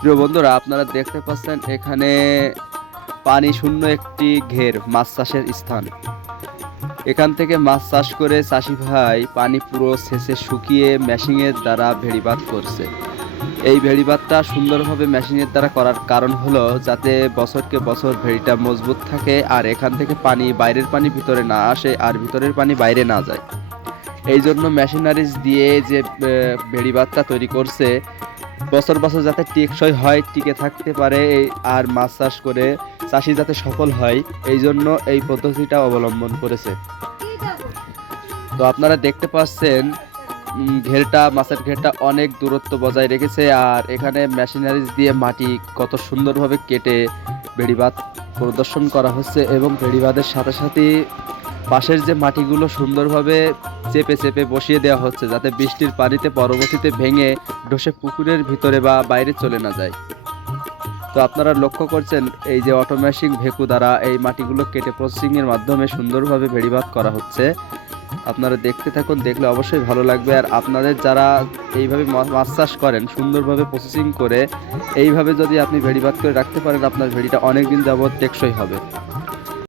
প্রিয় বন্ধুরা, আপনারা দেখতে পাচ্ছেন এখানে পানি শূন্য একটি ঘের মাছ চাষের স্থান। এখান থেকে মাছ চাষ করে চাষি ভাই পানি পুরো শেষে শুকিয়ে মেশিনের দ্বারা ভেড়িবাঁধ করছে। এই ভেড়িবাঁধটা সুন্দরভাবে মেশিনের দ্বারা করার কারণ হলো যাতে বছরকে বছর ভেড়িটা মজবুত থাকে, আর এখান থেকে পানি বাইরের পানি ভিতরে না আসে আর ভিতরের পানি বাইরে না যায়। এই জন্য মেশিনারিজ দিয়ে যে ভেড়িবাঁধটা তৈরি করছে বছর বছর যাতে টেকসই হয়, টিকে থাকতে পারে, আর মাছ চাষ করে চাষি যাতে সফল হয়, এই জন্য এই পদ্ধতিটা অবলম্বন করেছে। তো আপনারা দেখতে পাচ্ছেন মাছের ঘেরটা অনেক দূরত্ব বজায় রেখেছে, আর এখানে মেশিনারিজ দিয়ে মাটি কত সুন্দরভাবে কেটে বেড়িবাঁধ প্রদর্শন করা হচ্ছে, এবং বেড়িবাঁধের সাথে সাথে পাশের যে মাটিগুলো সুন্দরভাবে চেপে চেপে বসিয়ে দেওয়া হচ্ছে যাতে বৃষ্টির পানিতে পরবর্তীতে ভেঙে ধসে পুকুরের ভিতরে বা বাইরে চলে না যায়। তো আপনারা লক্ষ্য করছেন এই যে অটোমেশিন ভেকু দ্বারা এই মাটিগুলো কেটে প্রসেসিং এর মাধ্যমে সুন্দরভাবে ভেড়িবাঁধ করা হচ্ছে। আপনারা দেখতে থাকুন, দেখলে অবশ্যই ভালো লাগবে। আর আপনাদের যারা এইভাবে মাছ চাষ করেন সুন্দরভাবে প্রসেসিং করে এইভাবে যদি আপনি ভেড়িবাঁধ করে রাখতে পারেন, আপনার ভেড়িটা অনেক দিন যাবত টেকসই হবে।